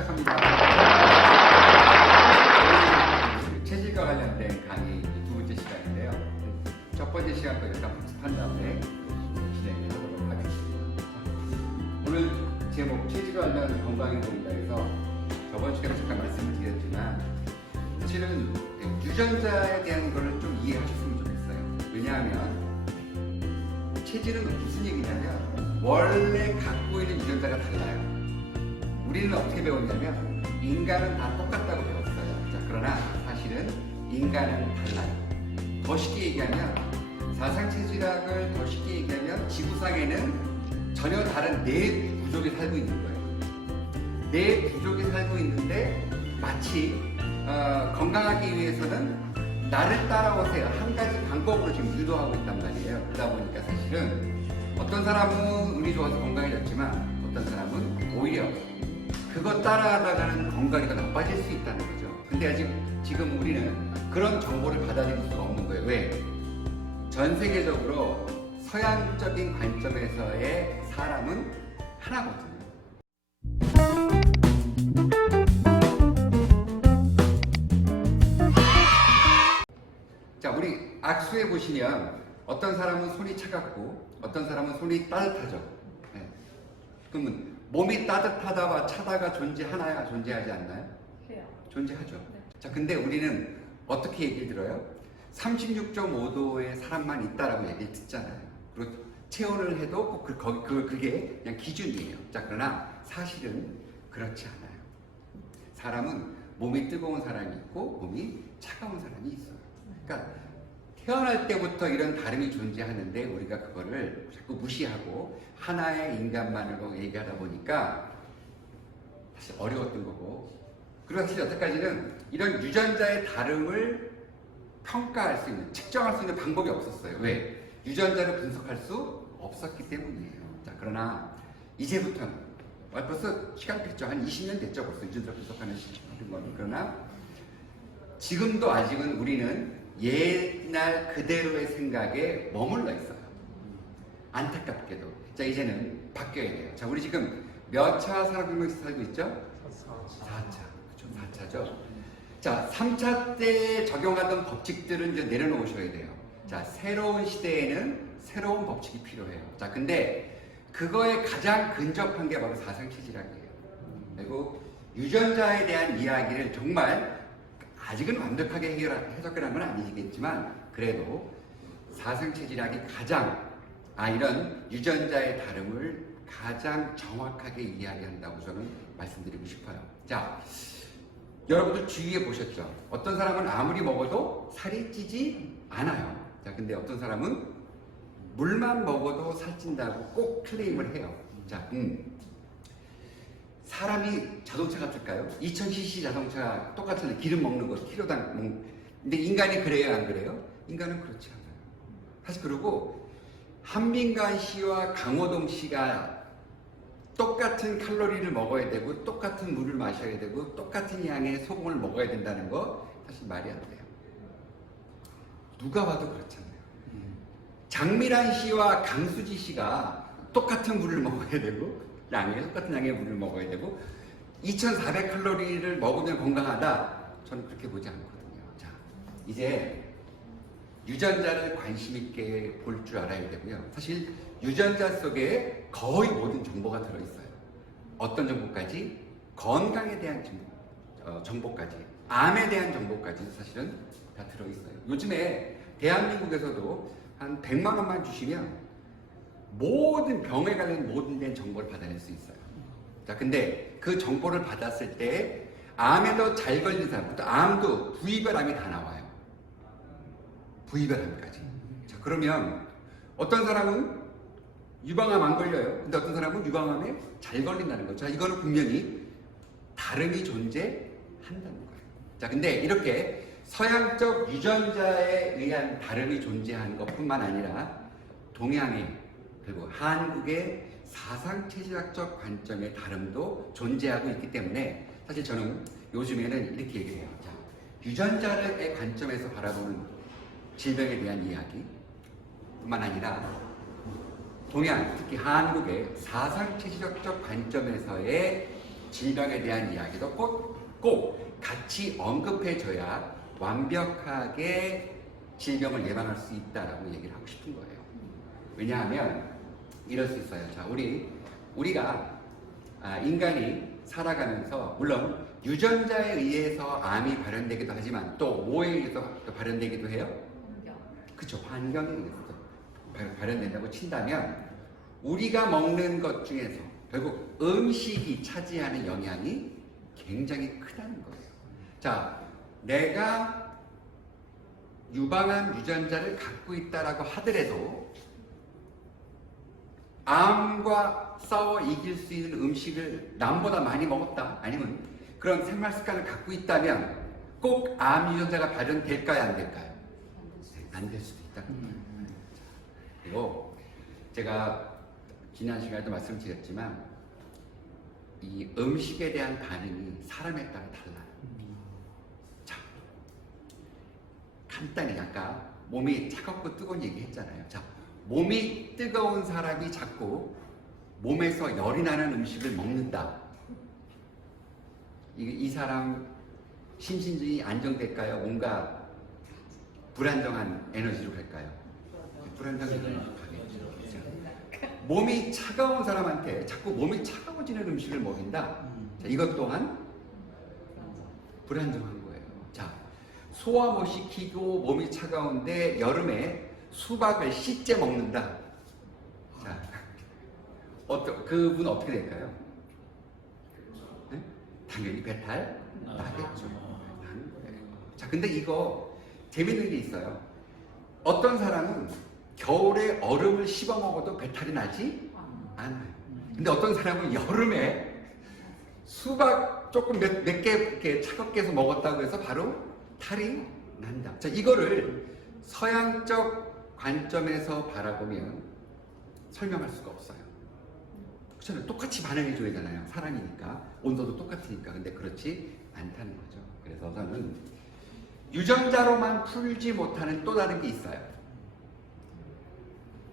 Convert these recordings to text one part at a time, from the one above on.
시작합니다. 체질과 관련된 강의 두 번째 시간인데요. 첫 번째 시간도 일단 복습한 다음에 진행을 하도록 하겠습니다. 오늘 제목 체질과 관련된 건강의 도움다에서 저번 시간에 잠깐 말씀을 드렸지만 사실은 유전자에 대한 거를 좀 이해하셨으면 좋겠어요. 왜냐하면 체질은 무슨 얘기냐면 원래 갖고 있는 유전자가 달라요. 우리는 어떻게 배웠냐면 인간은 다 똑같다고 배웠어요. 자, 그러나 사실은 인간은 달라요. 더 쉽게 얘기하면 사상체질학을 더 쉽게 얘기하면 지구상에는 전혀 다른 네 부족이 살고 있는 거예요. 네 부족이 살고 있는데 마치 건강하기 위해서는 나를 따라오세요. 한 가지 방법으로 지금 유도하고 있단 말이에요. 그러다 보니까 사실은 어떤 사람은 운이 좋아서 건강해졌지만 어떤 사람은 오히려 그거 따라하다가는 건강이 더 나빠질 수 있다는 거죠. 근데 아직 지금 우리는 그런 정보를 받아들일 수가 없는 거예요. 왜? 전 세계적으로 서양적인 관점에서의 사람은 하나거든요. 자, 우리 악수에 보시면 어떤 사람은 손이 차갑고 어떤 사람은 손이 따뜻하죠. 네. 그러면 몸이 따뜻하다와 차다가 존재하나요? 존재하지 않나요? 해요. 존재하죠. 네. 자, 근데 우리는 어떻게 얘기를 들어요? 36.5도의 사람만 있다라고 얘기를 듣잖아요. 그리고 체온을 해도 꼭 그게 그냥 기준이에요. 자, 그러나 사실은 그렇지 않아요. 사람은 몸이 뜨거운 사람이 있고 몸이 차가운 사람이 있어요. 그러니까 태어날 때부터 이런 다름이 존재하는데 우리가 그거를 자꾸 무시하고 하나의 인간만으로 얘기하다 보니까 사실 어려웠던 거고, 그리고 사실 여태까지는 이런 유전자의 다름을 평가할 수 있는, 측정할 수 있는 방법이 없었어요. 왜? 유전자를 분석할 수 없었기 때문이에요. 자, 그러나 이제부터는 벌써 시간 됐죠. 한 20년 됐죠. 벌써 유전자 분석하는 건. 그러나 지금도 아직은 우리는 옛날 그대로의 생각에 머물러 있어요. 안타깝게도. 자, 이제는 바뀌어야 돼요. 자, 우리 지금 몇 차 산업혁명에서 살고 있죠? 4차. 그렇죠. 4차죠. 자, 3차 때 적용하던 법칙들은 이제 내려놓으셔야 돼요. 자, 새로운 시대에는 새로운 법칙이 필요해요. 자, 근데 그거에 가장 근접한 게 바로 사상체질학이에요. 그리고 유전자에 대한 이야기를 정말 아직은 완벽하게 해석하는 건 아니겠지만 그래도 사상체질학이 가장 이런 유전자의 다름을 가장 정확하게 이야기한다고 저는 말씀드리고 싶어요. 자, 여러분들 주위에 보셨죠? 어떤 사람은 아무리 먹어도 살이 찌지 않아요. 자, 근데 어떤 사람은 물만 먹어도 살찐다고 꼭 클레임을 해요. 자, 사람이 자동차 같을까요? 2000cc 자동차 똑같은 기름 먹는 거 키로당 근데 인간이 그래요, 안 그래요? 인간은 그렇지 않아요. 사실 그리고 한민관 씨와 강호동 씨가 똑같은 칼로리를 먹어야 되고 똑같은 물을 마셔야 되고 똑같은 양의 소금을 먹어야 된다는 거 사실 말이 안 돼요. 누가 봐도 그렇잖아요. 장미란 씨와 강수지 씨가 똑같은 물을 먹어야 되고 똑같은 양의 물을 먹어야 되고 2400칼로리를 먹으면 건강하다? 저는 그렇게 보지 않거든요. 자, 이제 유전자를 관심 있게 볼 줄 알아야 되고요. 사실 유전자 속에 거의 모든 정보가 들어있어요. 어떤 정보까지? 건강에 대한 정보까지, 암에 대한 정보까지 사실은 다 들어있어요. 요즘에 대한민국에서도 한 100만 원만 주시면 모든 병에 관련 모든 정보를 받아낼 수 있어요. 자, 근데 그 정보를 받았을 때 암에도 잘 걸린 사람, 또 암도 부위별암이 다 나와요. 부위별암까지. 자, 그러면 어떤 사람은 유방암 안 걸려요. 근데 어떤 사람은 유방암에 잘 걸린다는 거죠. 자, 이거는 분명히 다름이 존재한다는 거예요. 자, 근데 이렇게 서양적 유전자에 의한 다름이 존재하는 것뿐만 아니라 동양의 그리고 한국의 사상체질학적 관점의 다름도 존재하고 있기 때문에 사실 저는 요즘에는 이렇게 얘기해요. 자, 유전자의 관점에서 바라보는 질병에 대한 이야기 뿐만 아니라 동양, 특히 한국의 사상체질학적 관점에서의 질병에 대한 이야기도 꼭 같이 언급해줘야 완벽하게 질병을 예방할 수 있다라고 얘기를 하고 싶은 거예요. 왜냐하면 이럴 수 있어요. 자, 우리가 인간이 살아가면서 물론 유전자에 의해서 암이 발현되기도 하지만 또 뭐에 의해서 또 발현되기도 해요? 그렇죠. 환경에 의해서 발현된다고 친다면 우리가 먹는 것 중에서 결국 음식이 차지하는 영향이 굉장히 크다는 거예요. 자, 내가 유방암 유전자를 갖고 있다라고 하더라도 암과 싸워 이길 수 있는 음식을 남보다 많이 먹었다, 아니면 그런 생활 습관을 갖고 있다면 꼭 암 유전자가 발현될까요, 안 될까요? 안 될 수도 있다. 그리고 제가 지난 시간에도 말씀드렸지만 이 음식에 대한 반응이 사람에 따라 달라요. 자, 간단히 아까 몸이 차갑고 뜨거운 얘기 했잖아요. 자, 몸이 뜨거운 사람이 자꾸 몸에서 열이 나는 음식을 먹는다. 이 사람 심신이 안정될까요? 뭔가 불안정한 에너지로 갈까요? 불안정한 에너지로 가겠죠. 몸이 차가운 사람한테 자꾸 몸이 차가워지는 음식을 먹인다. 자, 이것 또한 불안정한 거예요. 자, 소화 못 시키고 몸이 차가운데 여름에 수박을 씻재 먹는다. 자, 그분 어떻게 될까요? 네? 당연히 배탈 나겠죠. 나는 거예요. 자, 근데 이거 재밌는 게 있어요. 어떤 사람은 겨울에 얼음을 씹어 먹어도 배탈이 나지 않아요. 근데 어떤 사람은 여름에 수박 조금 몇 개 이렇게 차갑게 해서 먹었다고 해서 바로 탈이 난다. 자, 이거를 서양적 관점에서 바라보면 설명할 수가 없어요. 그렇잖아요. 똑같이 반응해줘야 되잖아요. 사람이니까. 온도도 똑같으니까. 근데 그렇지 않다는 거죠. 그래서 저는 유전자로만 풀지 못하는 또 다른 게 있어요.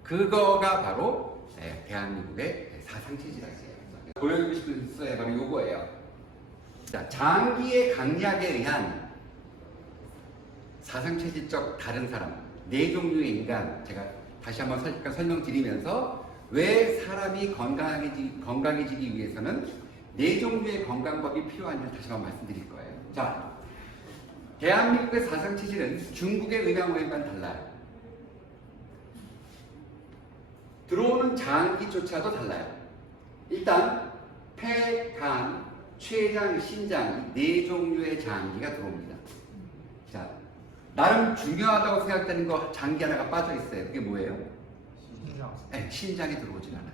그거가 바로 대한민국의 사상체질학이에요. 보여주고 싶은 수에 바로 요거예요. 자, 장기의 강약에 의한 사상체질적 다른 사람, 네 종류의 인간, 제가 다시 한번 설명드리면서 왜 사람이 건강해지기 위해서는 네 종류의 건강법이 필요한지 다시 한번 말씀드릴 거예요. 자, 대한민국의 사상체질은 중국의 음양오행과는 달라요. 들어오는 장기조차도 달라요. 일단 폐, 간, 췌장, 신장 네 종류의 장기가 들어옵니다. 자, 나름 중요하다고 생각되는 거 장기 하나가 빠져 있어요. 그게 뭐예요? 신장. 네, 신장이 들어오질 않아요.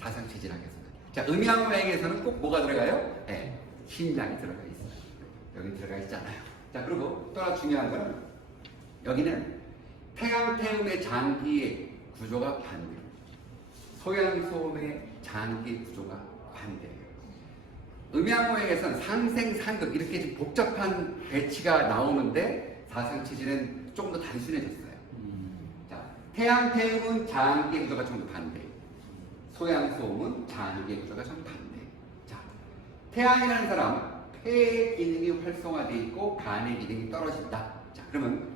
사상체질학에서는. 자, 음양오행에서는 꼭 뭐가 들어가요? 네, 신장이 들어가 있어요. 여기 들어가 있잖아요. 자, 그리고 또 하나 중요한 거는 여기는 태양태음의 장기 구조가 반대예요. 소양소음의 장기 구조가 반대예요. 음양오행에서는 상생상극 이렇게 좀 복잡한 배치가 나오는데 사상체질은 조금 더 단순해졌어요. 자, 태양태음은 장기 구조가 좀 더 반대. 소양소음은 장기 구조가 좀 반대. 자, 태양이라는 사람 폐의 기능이 활성화되어 있고 간의 기능이 떨어진다. 자, 그러면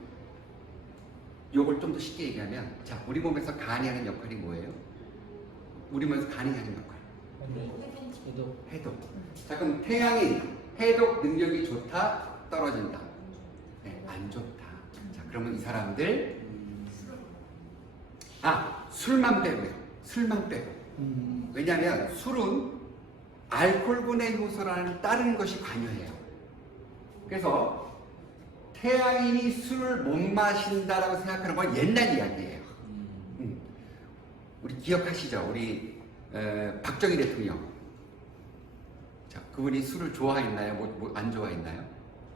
요걸 좀 더 쉽게 얘기하면, 자, 우리 몸에서 간이 하는 역할이 뭐예요? 우리 몸에서 간이 하는 역할. 해독. 자, 그럼 태양이 해독 능력이 좋다, 떨어진다. 네, 안 좋다. 자, 그러면 이 사람들 술만 빼고요. 술만 빼고. 왜냐하면 술은 알코올분해 효소라는 다른 것이 관여해요. 그래서 태양인이 술을 못 마신다라고 생각하는 건 옛날 이야기예요. 우리 기억하시죠? 우리 박정희 대통령. 자, 그분이 술을 좋아했나요? 뭐 안 좋아했나요?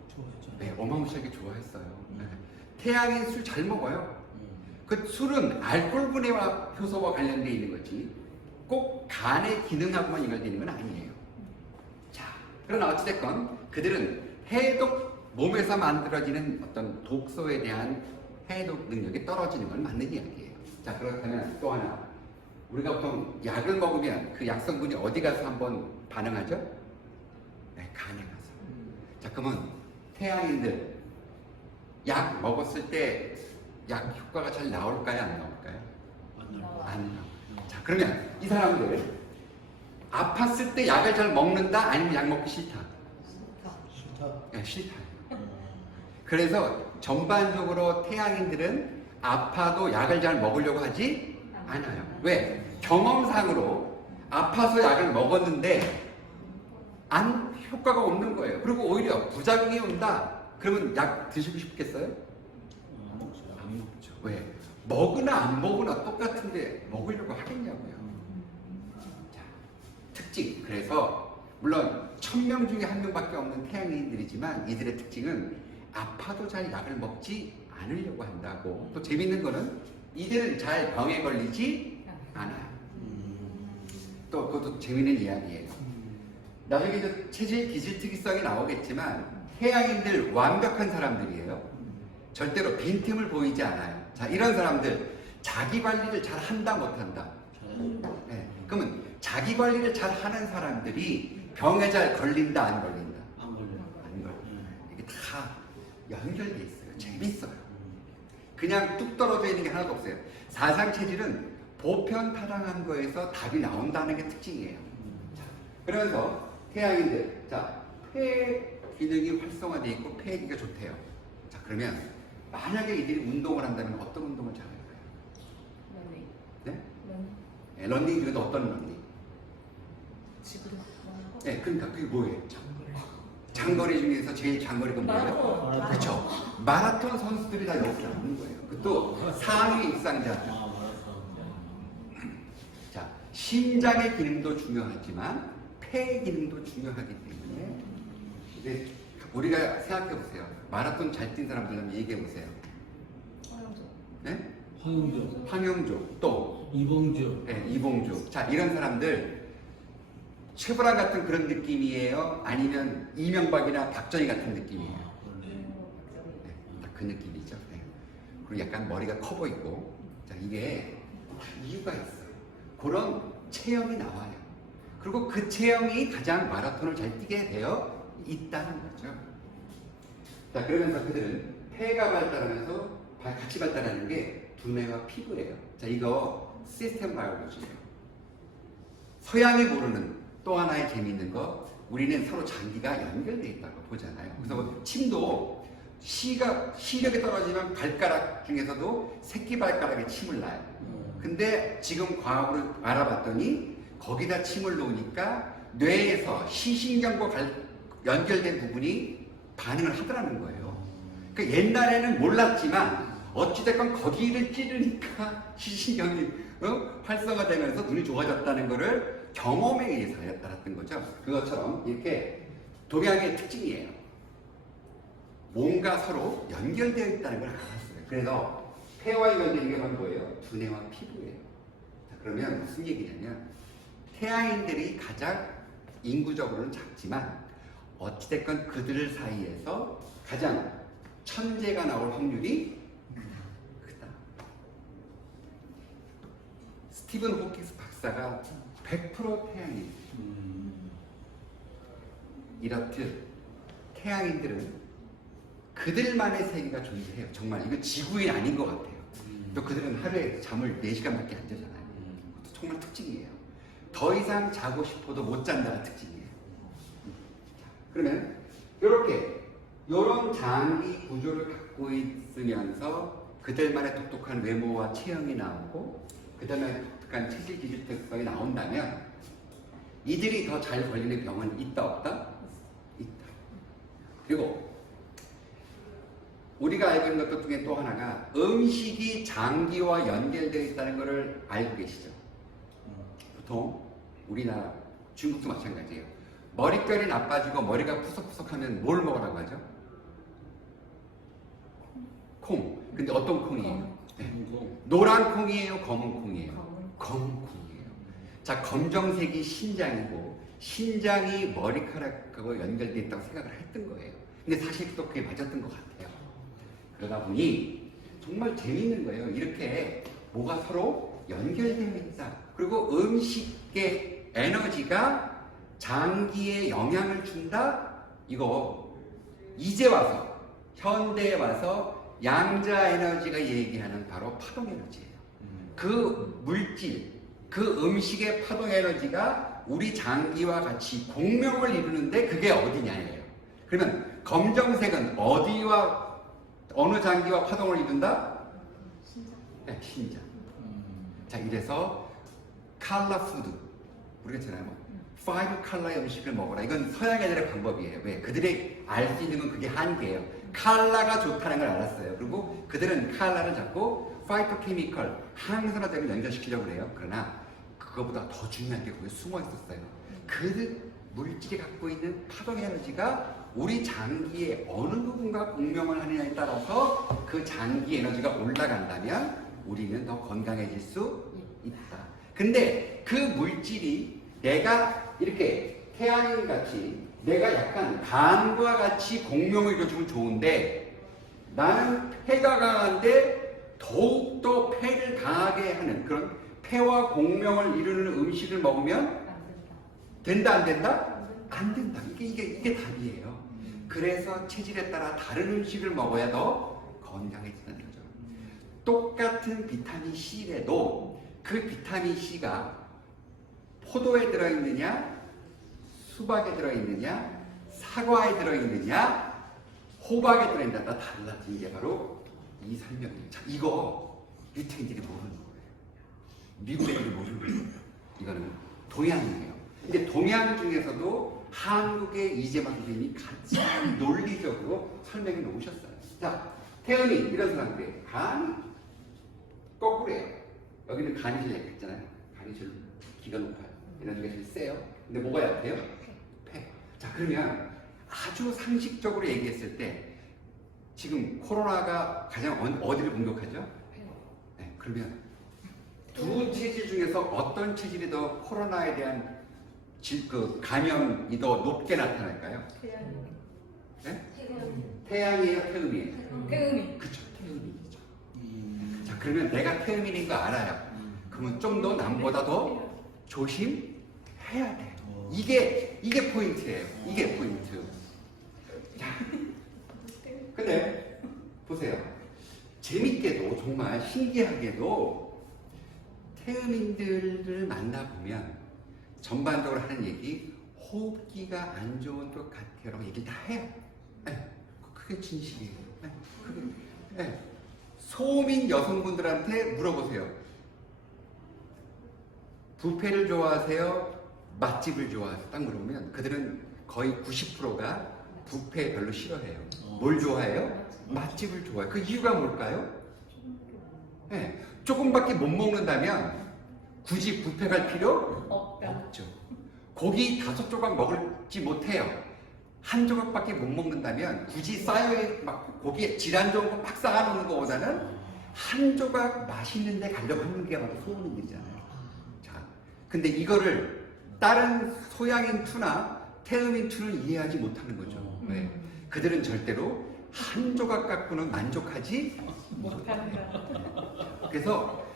좋아했죠. 네, 어마무시하게 좋아했어요. 태양인 술 잘 먹어요. 그 술은 알코올 분해 효소와 관련되어 있는 거지 꼭 간의 기능하고만 연결되어 있는 건 아니에요. 자, 그러나 어찌됐건 그들은 해독, 몸에서 만들어지는 어떤 독소에 대한 해독 능력이 떨어지는 건 맞는 이야기예요. 자, 그렇다면 또 하나, 우리가 보통 약을 먹으면 그 약 성분이 어디 가서 한번 반응하죠? 네, 간에 가서. 자, 그러면 태양인들 약 먹었을 때 약 효과가 잘 나올까요? 안 나올까요? 안 나와요. 자, 그러면 이 사람들 아팠을 때 약을 잘 먹는다? 아니면 약 먹기 싫다? 싫다. 네, 싫다. 그래서 전반적으로 태양인들은 아파도 약을 잘 먹으려고 하지 않아요. 왜? 경험상으로 아파서 약을 먹었는데 안 효과가 없는 거예요. 그리고 오히려 부작용이 온다. 그러면 약 드시고 싶겠어요? 안 먹죠. 왜? 먹으나 안 먹으나 똑같은데 먹으려고 하겠냐고요. 자, 특징. 그래서 물론 1000명 중에 1명밖에 없는 태양인들이지만 이들의 특징은 아파도 잘 약을 먹지 않으려고 한다고. 또 재밌는 거는 이들은 잘 병에 걸리지 않아요. 또 그것도 재밌는 이야기예요. 나중에 이제 체질 기질 특이성이 나오겠지만 태양인들 완벽한 사람들이에요. 절대로 빈틈을 보이지 않아요. 자, 이런 사람들 자기 관리를 잘 한다 못한다? 네. 그러면 자기 관리를 잘 하는 사람들이 병에 잘 걸린다 안 걸린다? 안 걸려. 이게 다 연결돼 있어요. 재밌어요. 그냥 뚝 떨어져 있는 게 하나도 없어요. 사상 체질은 보편타당한 거에서 답이 나온다는 게 특징이에요. 자, 그러면서 태양인들, 자, 폐 기능이 활성화되어 있고 폐기가 좋대요. 자, 그러면 만약에 이들이 운동을 한다면 어떤 운동을 잘할까요? 러닝. 네? 네, 러닝 중에도 어떤 러닝? 지구로. 네, 그러니까 그게 뭐예요? 장거리 중에서 제일 장거리가 뭐예요? 그렇죠. 마라톤 선수들이 다 여기 나오는 거예요. 그것도 상위 입상자들. 자, 심장의 기능도 중요하지만 폐 기능도 중요하기 때문에 이제 우리가 생각해 보세요. 마라톤 잘 뛴 사람들 한번 얘기해 보세요. 화영조. 네? 황영조, 황영조, 또 이봉주, 네, 이봉주. 자, 이런 사람들 최불암 같은 그런 느낌이에요? 아니면 이명박이나 박정희 같은 느낌이에요? 네, 딱 그 느낌이죠. 네. 그리고 약간 머리가 커 보이고, 자, 이게 이유가 있어요. 그런 체형이 나와요. 그리고 그 체형이 가장 마라톤을 잘 뛰게 되어 있다는 거죠. 자, 그러면서 그들은 폐가 발달하면서 같이 발달하는 게 두뇌와 피부예요. 자, 이거 시스템 바이올로지예요. 서양이 모르는 또 하나의 재미있는 거, 우리는 서로 장기가 연결되어 있다고 보잖아요. 그래서 침도 시력이 떨어지면 발가락 중에서도 새끼 발가락에 침을 놔요. 근데 지금 과학으로 알아봤더니 거기다 침을 놓으니까 뇌에서 시신경과 연결된 부분이 반응을 하더라는 거예요. 그러니까 옛날에는 몰랐지만 어찌됐건 거기를 찌르니까 시신경이 활성화되면서 눈이 좋아졌다는 거를 경험에 의해서 알았던 거죠. 그것처럼 이렇게 동양의 특징이에요. 뭔가 서로 연결되어 있다는 걸 알았어요. 그래서 폐와 연결된 게 바로 뭐예요? 두뇌와 피부예요. 자, 그러면 무슨 얘기냐면 태양인들이 가장 인구적으로는 작지만 어찌됐건 그들 사이에서 가장 천재가 나올 확률이 크다. 스티븐 호킹스 박사가 100% 태양인. 이렇듯 태양인들은 그들만의 세계가 존재해요. 정말 이거 지구인 아닌 것 같아요. 또 그들은 하루에 잠을 4시간밖에 안 자잖아요. 그것도 정말 특징이에요. 더 이상 자고 싶어도 못 잔다가 특징이에요. 자, 그러면 이런 장기 구조를 갖고 있으면서 그들만의 독특한 외모와 체형이 나오고 그들만의 독특한 체질 기질 특성이 나온다면 이들이 더 잘 걸리는 병은 있다 없다? 있다. 그리고 우리가 알고 있는 것 중에 또 하나가 음식이 장기와 연결되어 있다는 것을 알고 계시죠? 보통 우리나라, 중국도 마찬가지예요. 머릿결이 나빠지고 머리가 푸석푸석하면 뭘 먹으라고 하죠? 콩. 근데 어떤 콩이에요? 네. 노란 콩이에요? 검은 콩이에요? 검은 콩이에요. 자, 검정색이 신장이고 신장이 머리카락하고 연결되어 있다고 생각을 했던 거예요. 근데 사실 또 그게 맞았던 것 같아요. 그러다 보니 정말 재밌는 거예요. 이렇게 뭐가 서로 연결되어 있다. 그리고 음식의 에너지가 장기에 영향을 준다? 이거 이제 와서 현대에 와서 양자 에너지가 얘기하는 바로 파동 에너지예요. 그 물질, 그 음식의 파동 에너지가 우리 장기와 같이 공명을 이루는데 그게 어디냐예요. 그러면 검정색은 어디와 어느 장기와 파동을 이룬다? 신장. 네, 신장. 자, 이래서 칼라 푸드 우리가 있잖아요. 뭐, 5 칼라의 음식을 먹어라. 이건 서양 애들의 방법이에요. 왜? 그들이 알 수 있는 건 그게 한계예요. 칼라가 좋다는 걸 알았어요. 그리고 그들은 칼라를 잡고 파이토케미컬, 항산화제를 연결시키려고 그래요. 그러나 그거보다 더 중요한 게 거기에 숨어 있었어요. 그 물질이 갖고 있는 파동 에너지가 우리 장기의 어느 부분과 공명을 하느냐에 따라서 그 장기 에너지가 올라간다면 우리는 더 건강해질 수 있다. 근데 그 물질이 내가 이렇게 태양인 같이 내가 약간 간과 같이 공명을 이루어주면 좋은데 나는 폐가 강한데 더욱더 폐를 강하게 하는 그런 폐와 공명을 이루는 음식을 먹으면 안 된다. 된다 안 된다? 안 된다. 안 된다. 이게 답이에요. 그래서 체질에 따라 다른 음식을 먹어야 더 건강해지는 거죠. 똑같은 비타민 C래도 그 비타민 C가 포도에 들어있느냐, 수박에 들어있느냐, 사과에 들어있느냐, 호박에 들어있느냐 다 달라진 게 바로 이 설명이에요. 자, 이거 유태인들이 모르는 거예요. 미국 애들이 모르는 거예요. 이거는 동양이에요. 근데 동양 중에서도 한국의 이재만 선생님이 가장 논리적으로 설명해 놓으셨어요. 자, 태연이 이런 사람들 간이 거꾸로예요. 여기는 간이 제일 약했잖아요. 간이 제일 기가 높아요. 에너지가 제일 세요. 근데 뭐가 약해요? 폐. 자, 그러면 아주 상식적으로 얘기했을 때 지금 코로나가 가장 어디를 공격하죠? 네, 그러면 두 체질 중에서 어떤 체질이 더 코로나에 대한 그 감염이 더 높게 나타날까요? 태양이. 네? 태양이. 태양이에요, 태음이에요? 태음이. 그쵸, 태음이죠. 자, 그러면 내가 태음인인 거 알아요. 그러면 좀 더 남보다 더 조심해야 돼요. 이게 포인트예요. 이게 포인트. 자, 근데 보세요. 재밌게도 정말 신기하게도 태음인들을 만나보면 전반적으로 하는 얘기 호흡기가 안 좋은 것 같아요라고 얘기 다 해요. 네, 그게 진실이에요. 네, 그게, 네. 소민 여성분들한테 물어보세요. 뷔페를 좋아하세요? 맛집을 좋아하세요? 딱 물어보면 그들은 거의 90%가 뷔페 별로 싫어해요. 뭘 좋아해요? 맛집을 좋아해요. 그 이유가 뭘까요? 네, 조금밖에 못 먹는다면 굳이 뷔페 갈 필요 없죠. 고기 5조각 먹지 못해요. 한 조각밖에 못 먹는다면 굳이 쌓여있는 고기에 질환 좋은 거 막 쌓아놓는 것보다는 한 조각 맛있는 데 가려고 하는 게 바로 소문이잖아요. 자, 근데 이거를 다른 소양인 투나 태음인 투는 이해하지 못하는 거죠. 왜? 그들은 절대로 한 조각 갖고는 만족하지 못해요. 그래서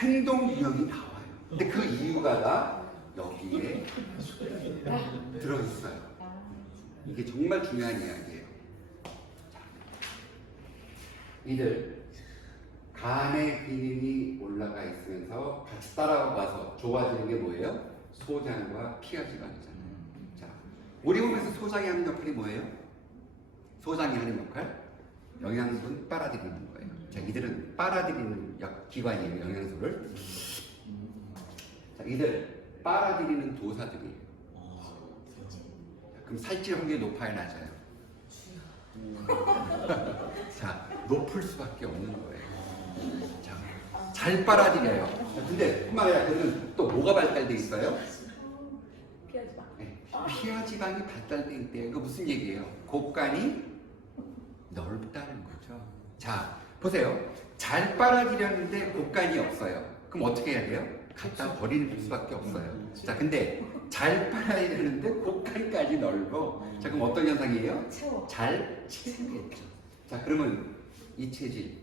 행동 유형이 나와요. 근데 그 이유가 다 여기에 들어있어요. 이게 정말 중요한 이야기예요. 자, 이들 간의 기능이 올라가 있으면서 같이 따라와서 좋아지는 게 뭐예요? 소장과 피하지방이잖아요. 자, 우리 몸에서 소장이 하는 역할이 뭐예요? 소장이 하는 역할? 영양분 빨아들이는 거예요. 자, 이들은 빨아들이는 기관이에요. 영양소를. 자, 이들 빨아들이는 도사들이에요. 그럼 살찔 확률이 높아요, 낮아요? 자, 높을 수밖에 없는 거예요. 자, 잘 빨아들여요. 자, 근데 뿐만 아니라 그들은 또 뭐가 발달돼 있어요? 피하지마. 네, 피하지방이 발달돼 있대요. 이거 무슨 얘기예요? 곡간이 넓다는 거죠. 자, 보세요. 잘 빨아들였는데 곡간이 없어요. 그럼 어떻게 해야 돼요? 갖다 버리는 수밖에 없어요. 자, 근데 잘 빨아들였는데 곡간까지 넓어. 자, 그럼 어떤 현상이에요? 채워. 잘 채우겠죠. 자, 그러면 이 체질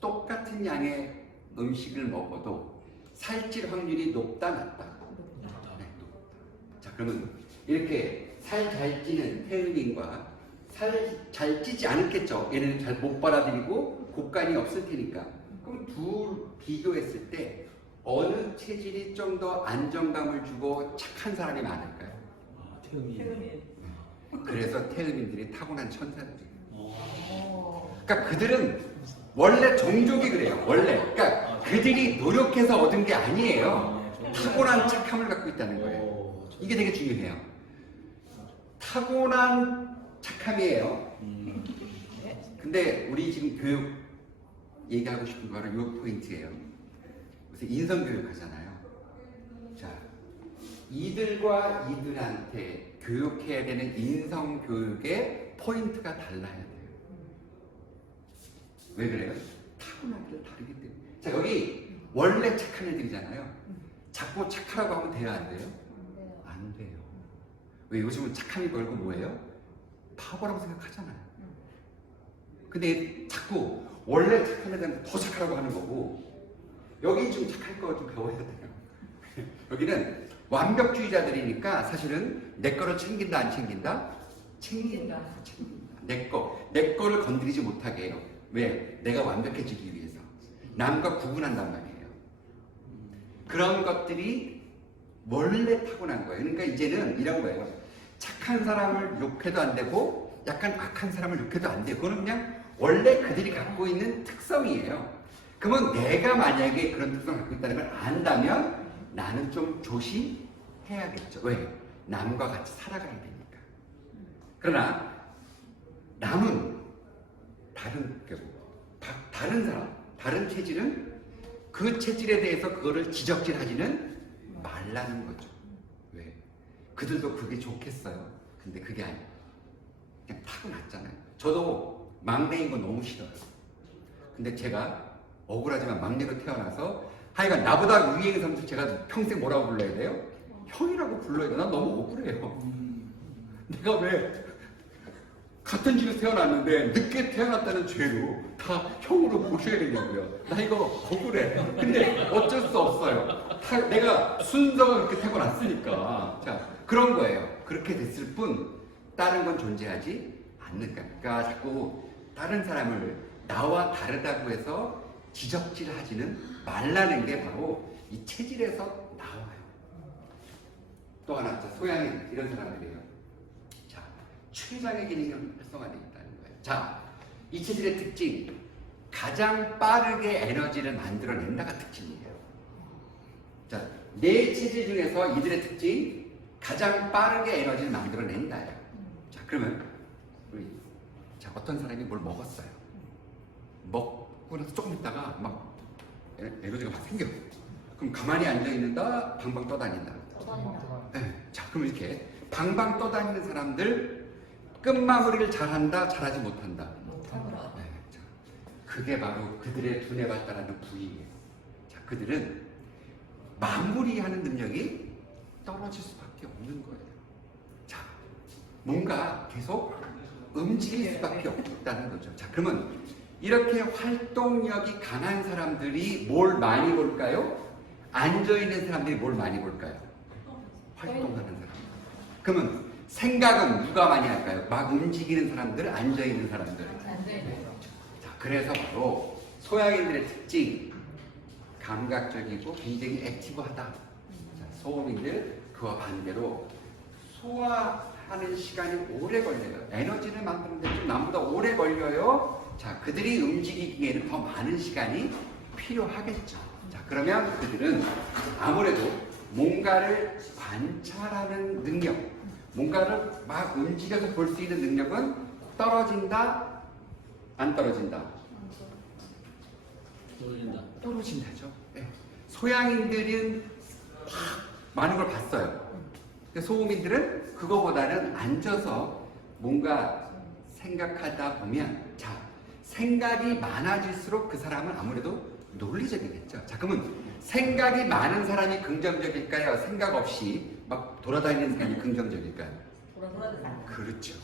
똑같은 양의 음식을 먹어도 살찔 확률이 높다, 낮다? 네, 높다. 자, 그러면 이렇게 살 잘 찌는 태음인과 살 잘 찌지 않았겠죠. 얘는 잘 못 받아들이고 곡간이 없을 테니까. 그럼 둘 비교했을 때 어느 체질이 좀 더 안정감을 주고 착한 사람이 많을까요? 아, 태음이. 태음이. 그래서 태음인들이 타고난 천사들이에요. 어. 그러니까 그들은 원래 종족이 그래요. 원래. 그러니까 그들이 노력해서 얻은 게 아니에요. 타고난 착함을 갖고 있다는 거예요. 이게 되게 중요해요. 타고난 착함이에요. 근데 우리 지금 교육 얘기하고 싶은 거는 요 포인트예요. 그래서 인성교육 하잖아요. 자, 이들과 이들한테 교육해야 되는 인성교육의 포인트가 달라야 돼요. 왜 그래요? 타고나기를 다르기 때문에. 자, 여기 원래 착한 애들이잖아요. 자꾸 착하라고 하면 돼요, 안 돼요? 안 돼요. 왜 요즘은 착함이 걸고 뭐예요? 바보라고 생각하잖아요. 근데 자꾸 원래 착한 애들한테 더 착하라고 하는 거고, 여기 좀 착할 거 좀 배워야 돼요. 여기는 완벽주의자들이니까 사실은 내 거를 챙긴다 안 챙긴다? 챙긴다. 내 거를 건드리지 못하게 해요. 왜? 내가 완벽해지기 위해서. 남과 구분한단 말이에요. 그런 것들이 원래 타고난 거예요. 그러니까 이제는 이런 거예요. 착한 사람을 욕해도 안 되고 약간 악한 사람을 욕해도 안 돼요. 그거는 그냥 원래 그들이 갖고 있는 특성이에요. 그러면 내가 만약에 그런 특성을 갖고 있다는 걸 안다면 나는 좀 조심해야겠죠. 왜? 남과 같이 살아가야 되니까. 그러나 남은 다른 사람, 다른 체질은 그 체질에 대해서 그거를 지적질하지는 말라는 거죠. 왜? 그들도 그게 좋겠어요. 근데 그게 아니에요. 그냥 타고났잖아요. 저도 막내인 거 너무 싫어요. 근데 제가 억울하지만 막내로 태어나서 하여간 나보다 위에 있는 제가 평생 뭐라고 불러야 돼요? 형이라고 불러야 돼. 난 너무 억울해요. 내가 왜 같은 집에서 태어났는데 늦게 태어났다는 죄로 다 형으로 모셔야 되냐고요. 나 이거 억울해. 근데 어쩔 수 없어요. 내가 순서가 그렇게 태어났으니까. 자, 그런 거예요. 그렇게 됐을 뿐 다른 건 존재하지 않는가. 그러니까 자꾸 다른 사람을 나와 다르다고 해서 지적질하지는 말라는 게 바로 이 체질에서 나와요. 또 하나, 소양인 이런 사람들이에요. 자, 췌장의 기능이 활성화되어 있다는 거예요. 자, 이 체질의 특징, 가장 빠르게 에너지를 만들어낸다가 특징이에요. 자, 네 체질 중에서 이들의 특징, 가장 빠르게 에너지를 만들어낸다예요. 자, 그러면 자, 어떤 사람이 뭘 먹었어요. 먹고 나서 조금 있다가 막 에너지가 막 생겨. 그럼 가만히 앉아 있는다, 방방 떠다닌다. 네. 자, 그럼 이렇게 방방 떠다니는 사람들 끝마무리를 잘한다, 잘하지 못한다. 네. 자, 그게 바로 그들의 두뇌 발달하는 부위예요. 자, 그들은 마무리하는 능력이 떨어질 수밖에 없는 거예요. 자, 뭔가 계속 움직일 수밖에 없다는 거죠. 자, 그러면 이렇게 활동력이 강한 사람들이 뭘 많이 볼까요? 앉아있는 사람들이 뭘 많이 볼까요? 활동하는 사람. 그러면 생각은 누가 많이 할까요? 막 움직이는 사람들, 앉아있는 사람들. 자, 그래서 바로 소양인들의 특징, 감각적이고 굉장히 액티브하다. 자, 소음인들 그와 반대로 소화하는 시간이 오래 걸려요. 에너지를 만드는데 좀 남보다 오래 걸려요. 자, 그들이 움직이기에는 더 많은 시간이 필요하겠죠. 자, 그러면 그들은 아무래도 뭔가를 관찰하는 능력, 뭔가를 막 움직여서 볼 수 있는 능력은 떨어진다, 안 떨어진다? 떨어진다. 떨어진다죠. 네. 소양인들은 많은 걸 봤어요. 근데 소음인들은 그거보다는 앉아서 뭔가 생각하다 보면, 자, 생각이 많아질수록 그 사람은 아무래도 논리적이겠죠. 자, 그러면 생각이 많은 사람이 긍정적일까요? 생각 없이 막 돌아다니는 사람이 긍정적일까요? 돌아다니는. 그렇죠.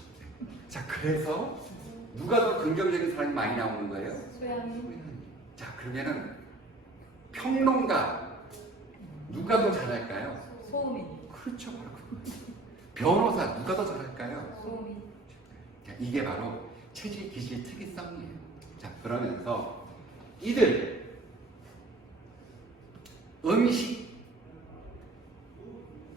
자, 그래서 누가 더 긍정적인 사람이 많이 나오는 거예요? 소양이. 자, 그러면은 평론가 누가 더 잘할까요? 소음이. 그렇죠, 바로 그 변호사 누가 더 잘할까요? 소음이. 자, 이게 바로 체질 기질 특이성이에요. 자, 그러면서 이들 음식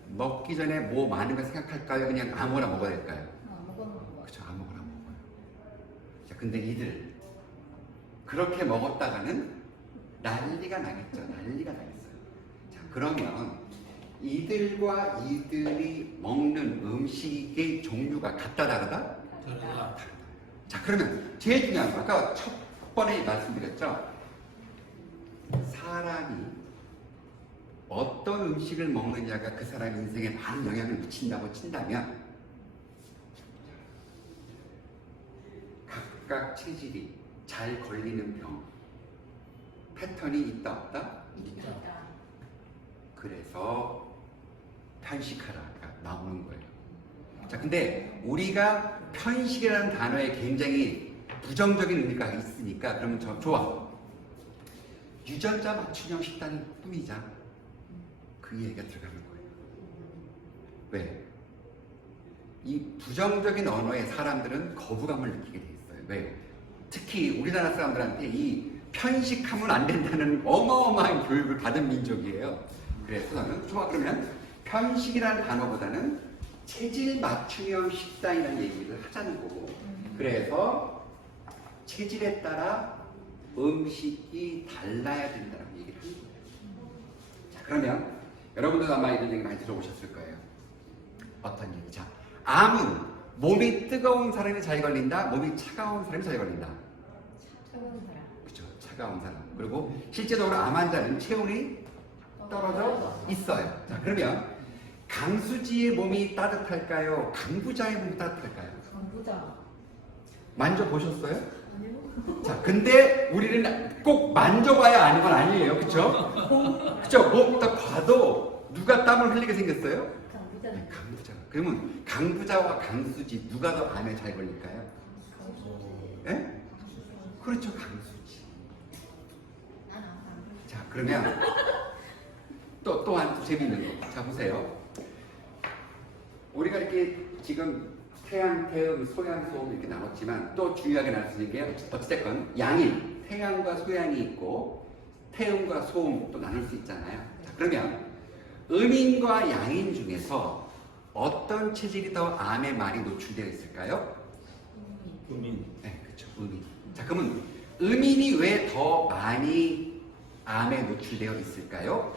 먹기 전에 뭐 많은 걸 생각할까요? 그냥 아무거나 먹어야 될까요? 먹어는 거. 그렇죠, 아무거나 먹어요. 자, 근데 이들 그렇게 먹었다가는 난리가 나겠죠. 난리가 나겠어요. 자, 그러면 이들과 이들이 먹는 음식의 종류가 같다 다르다? 다르다. 자, 그러면 제일 중요한 거 아까 첫 번에 말씀드렸죠. 사람이 어떤 음식을 먹느냐가 그 사람 인생에 많은 영향을 미친다고 친다면 각각 체질이 잘 걸리는 병 패턴이 있다 없다? 있다. 그래서 편식하라가 나오는 거예요. 자, 근데 우리가 편식이라는 단어에 굉장히 부정적인 의미가 있으니까 그러면 좋아. 유전자 맞춤형 식단을 꾸미자. 그 얘기가 들어가는 거예요. 왜? 이 부정적인 언어에 사람들은 거부감을 느끼게 돼 있어요. 왜? 특히 우리나라 사람들한테 이 편식하면 안 된다는 어마어마한 교육을 받은 민족이에요. 그래서 저는 좋아, 그러면 편식이라는 단어보다는 체질 맞춤형 식단이라는 얘기를 하자는 거고, 그래서 체질에 따라 음식이 달라야 된다는 얘기를 하는 거예요. 자, 그러면 여러분들 아마 이런 얘기 많이 들어보셨을 거예요. 어떤 얘기? 자, 암은 몸이 뜨거운 사람이 잘 걸린다, 몸이 차가운 사람이 잘 걸린다. 차가운 사람. 그렇죠, 차가운 사람. 그리고 실제적으로 암 환자는 체온이 떨어져 있어요. 자, 그러면 강수지의 몸이 따뜻할까요? 강부자의 몸이 따뜻할까요? 강부자. 만져보셨어요? 아니요. 자, 근데 우리는 꼭 만져봐야 아는 건 아니에요. 그쵸? 그쵸? 뭐 딱 봐도 누가 땀을 흘리게 생겼어요? 강부자. 네, 강부자. 그러면 강부자와 강수지 누가 더 암에 잘 걸릴까요? 예? 그렇죠, 강수지. 자, 그러면 또한 재밌는 거. 자, 보세요. 우리가 이렇게 지금 태양, 태음, 소양, 소음 이렇게 나눴지만 또 중요하게 나눌 수 있는 게 어찌됐건 양인, 태양과 소양이 있고 태음과 소음 또 나눌 수 있잖아요. 자, 그러면 음인과 양인 중에서 어떤 체질이 더 암에 많이 노출되어 있을까요? 음인. 네, 그렇죠. 음인. 자, 그러면 음인이 왜 더 많이 암에 노출되어 있을까요?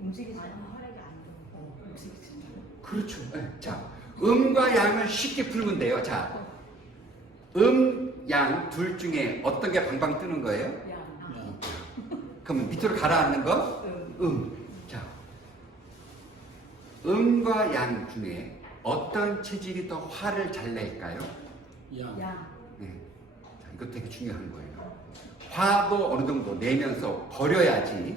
음식이 잘 활약이 안 되고. 음식이 진짜. 그렇죠. 네. 자, 음과 양을 쉽게 풀면 돼요. 자, 양 둘 중에 어떤 게 방방 뜨는 거예요? 양. 그럼 밑으로 가라앉는 거? 자, 음과 양 중에 어떤 체질이 더 화를 잘 낼까요? 양. 양. 네. 자, 이것도 되게 중요한 거예요. 화도 어느 정도 내면서 버려야지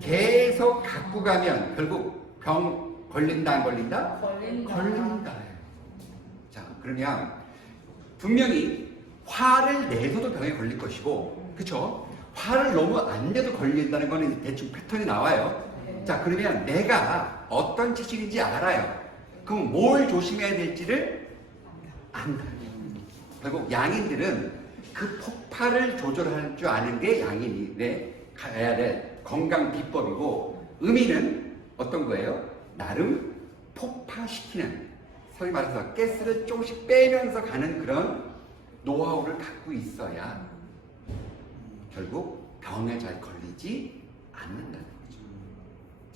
계속 갖고 가면 결국 병 걸린다 안 걸린다? 걸린다. 걸린다. 자, 그러면 분명히 화를 내서도 병에 걸릴 것이고, 그쵸? 화를 너무 안 내도 걸린다는 거는 대충 패턴이 나와요. 자, 그러면 내가 어떤 체질인지 알아요. 그럼 뭘 조심해야 될지를 안다. 결국 양인들은 그 폭발을 조절할 줄 아는 게 양인이 가야 될 건강 비법이고, 음인은 어떤 거예요? 나름 폭파시키는, 소위 말해서 가스를 조금씩 빼면서 가는 그런 노하우를 갖고 있어야 결국 병에 잘 걸리지 않는다는 거죠.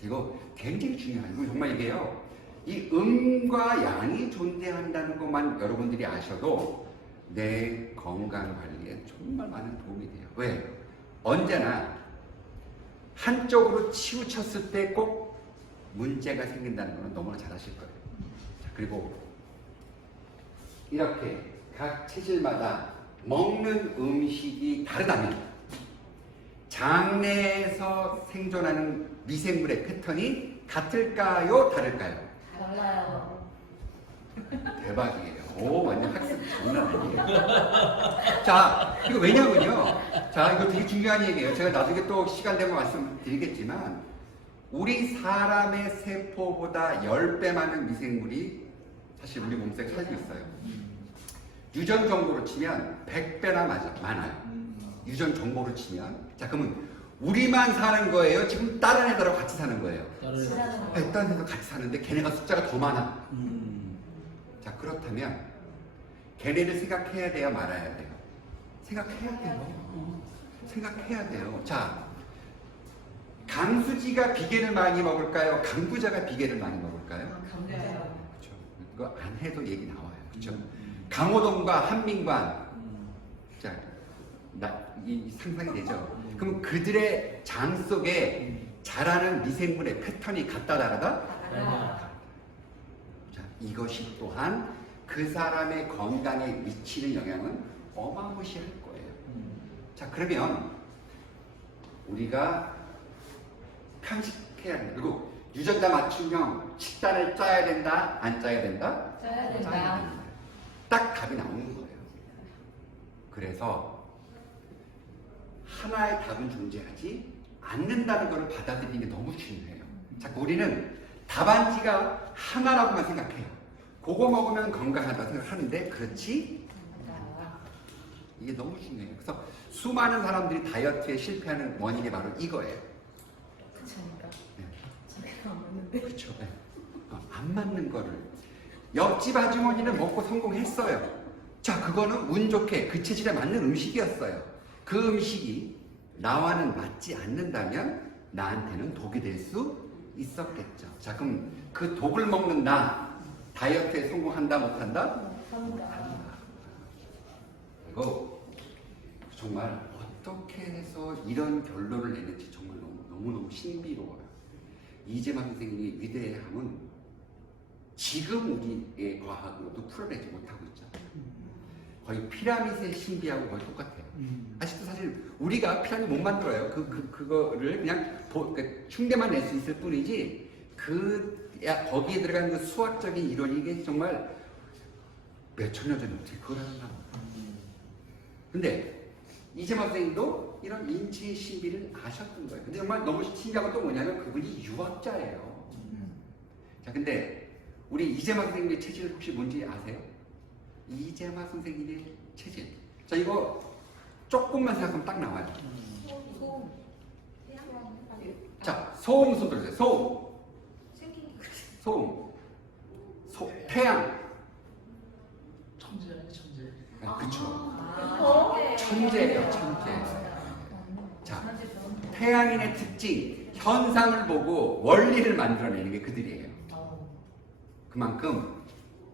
이거 굉장히 중요한 거. 정말 이게요, 이 음과 양이 존재한다는 것만 여러분들이 아셔도 내 건강 관리에 정말 많은 도움이 돼요. 왜? 언제나 한쪽으로 치우쳤을 때 꼭 문제가 생긴다는 것은 너무나 잘 아실 거예요. 자, 그리고 이렇게 각 체질마다 먹는 음식이 다르다면 장내에서 생존하는 미생물의 패턴이 같을까요? 다를까요? 달라요. 대박이에요. 오, 완전 학습 장난 아니에요. 자, 이거 왜냐면요. 자, 이거 되게 중요한 얘기예요. 제가 나중에 또 시간 되면 말씀드리겠지만, 우리 사람의 세포보다 10배 많은 미생물이 사실 우리 몸속에 살고 있어요. 유전 정보로 치면 100배나 많아요. 유전 정보로 치면. 자, 그러면 우리만 사는 거예요? 지금 다른 애들하고 같이 사는 거예요? 다른 다른 애들 같이 사는데 걔네가 숫자가 더 많아. 자, 그렇다면 걔네를 생각해야 돼요? 말아야 돼요? 생각해야 돼요. 생각해야 돼요. 자, 강수지가 비계를 많이 먹을까요? 강부자가 비계를 많이 먹을까요? 감사해요. 그렇죠. 이거 안 해도 얘기 나와요. 그렇죠. 강호동과 한민관, 자, 이 상상이 되죠. 그럼 그들의 장 속에 자라는 미생물의 패턴이 같다 다르다? 자, 이것이 또한 그 사람의 건강에 미치는 영향은 어마무시할 거예요. 자, 그러면 우리가 편식해야 된다. 그리고 유전자 맞춤형 식단을 짜야 된다? 안 짜야 된다? 짜야 된다. 딱 답이 나오는 거예요. 그래서 하나의 답은 존재하지 않는다는 것을 받아들이는 게 너무 중요해요. 자꾸 우리는 답안지가 하나라고만 생각해요. 그거 먹으면 건강하다 생각하는데 그렇지? 이게 너무 중요해요. 그래서 수많은 사람들이 다이어트에 실패하는 원인이 바로 이거예요. 그렇죠. 네. 제가 안 먹는데. 그렇죠. 네. 안 맞는 거를. 옆집 아주머니는 먹고 성공했어요. 자, 그거는 운 좋게 그 체질에 맞는 음식이었어요. 그 음식이 나와는 맞지 않는다면 나한테는 독이 될 수 있었겠죠. 자, 그럼 그 독을 먹는 나 다이어트에 성공한다 못한다? 그리고 정말 어떻게 해서 이런 결론을 내는지 정말 너무너무 신비로워요. 이재만 선생님이 위대함은 지금 우리의 과학으로도 풀어내지 못하고 있죠. 거의 피라미드의 신비하고 거의 똑같아요. 아직도 사실 우리가 피라미드 못 만들어요. 그거를 그냥 흉내만 낼 수 있을 뿐이지 거기에 들어간 그 수학적인 이론이 이게 정말 몇천 년 전에 어떻게 그걸 하는가. 근데 이재만 선생님도 이런 인체의 신비를 아셨던 거예요. 근데 정말 너무 신기한 건 또 뭐냐면 그분이 유학자예요. 자, 근데 우리 이재만 선생님의 체질 혹시 뭔지 아세요? 이재만 선생님의 체질. 자, 이거 조금만 생각하면 딱 나와요. 자, 소음 손 들으세요. 소음. 소음. 태양. 천재네 천재. 그쵸. 아, 천재예요, 천재. 자, 태양인의 특징, 현상을 보고 원리를 만들어내는 게 그들이에요. 그만큼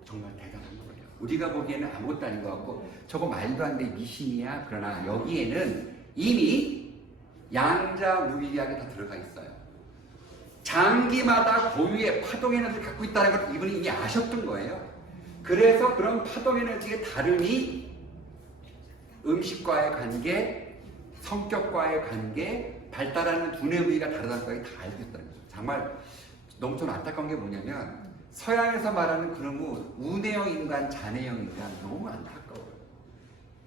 정말 대단한 거예요. 우리가 보기에는 아무것도 아닌 것 같고 저거 말도 안 돼 미신이야. 그러나 여기에는 이미 양자 물리학이 다 들어가 있어요. 장기마다 고유의 파동 에너지를 갖고 있다는 걸 이분이 이미 아셨던 거예요. 그래서 그런 파동 에너지의 다름이 음식과의 관계, 성격과의 관계, 발달하는 두뇌 부위가 다르다는 걸 다 알고 있다는 거죠. 정말 너무 좀 안타까운 게 뭐냐면 서양에서 말하는 그런 우뇌형 인간, 잔해형 인간 너무 안타까워요.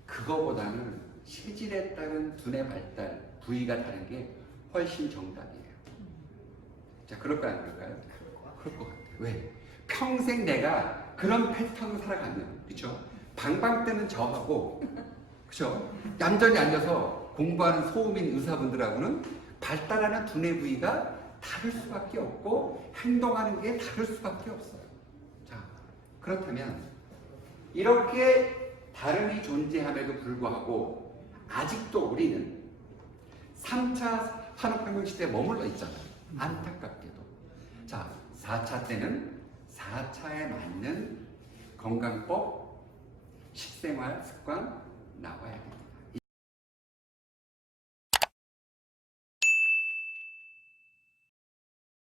그거보다는 체질에 따른 두뇌 발달 부위가 다른 게 훨씬 정답이에요. 자, 그럴까요, 안 그럴까요? 그럴 것 같아요. 왜? 평생 내가 그런 패턴을 살아가면, 그쵸? 방방 뜨는 저하고, 그쵸? 얌전히 앉아서 공부하는 소음인 의사분들하고는 발달하는 두뇌 부위가 다를 수밖에 없고 행동하는 게 다를 수밖에 없어요. 자, 그렇다면 이렇게 다름이 존재함에도 불구하고 아직도 우리는 3차 산업혁명 시대에 머물러 있잖아요. 안타깝게도. 자, 4차 때는 4차에 맞는 건강법, 식생활 습관 나와야 됩니다.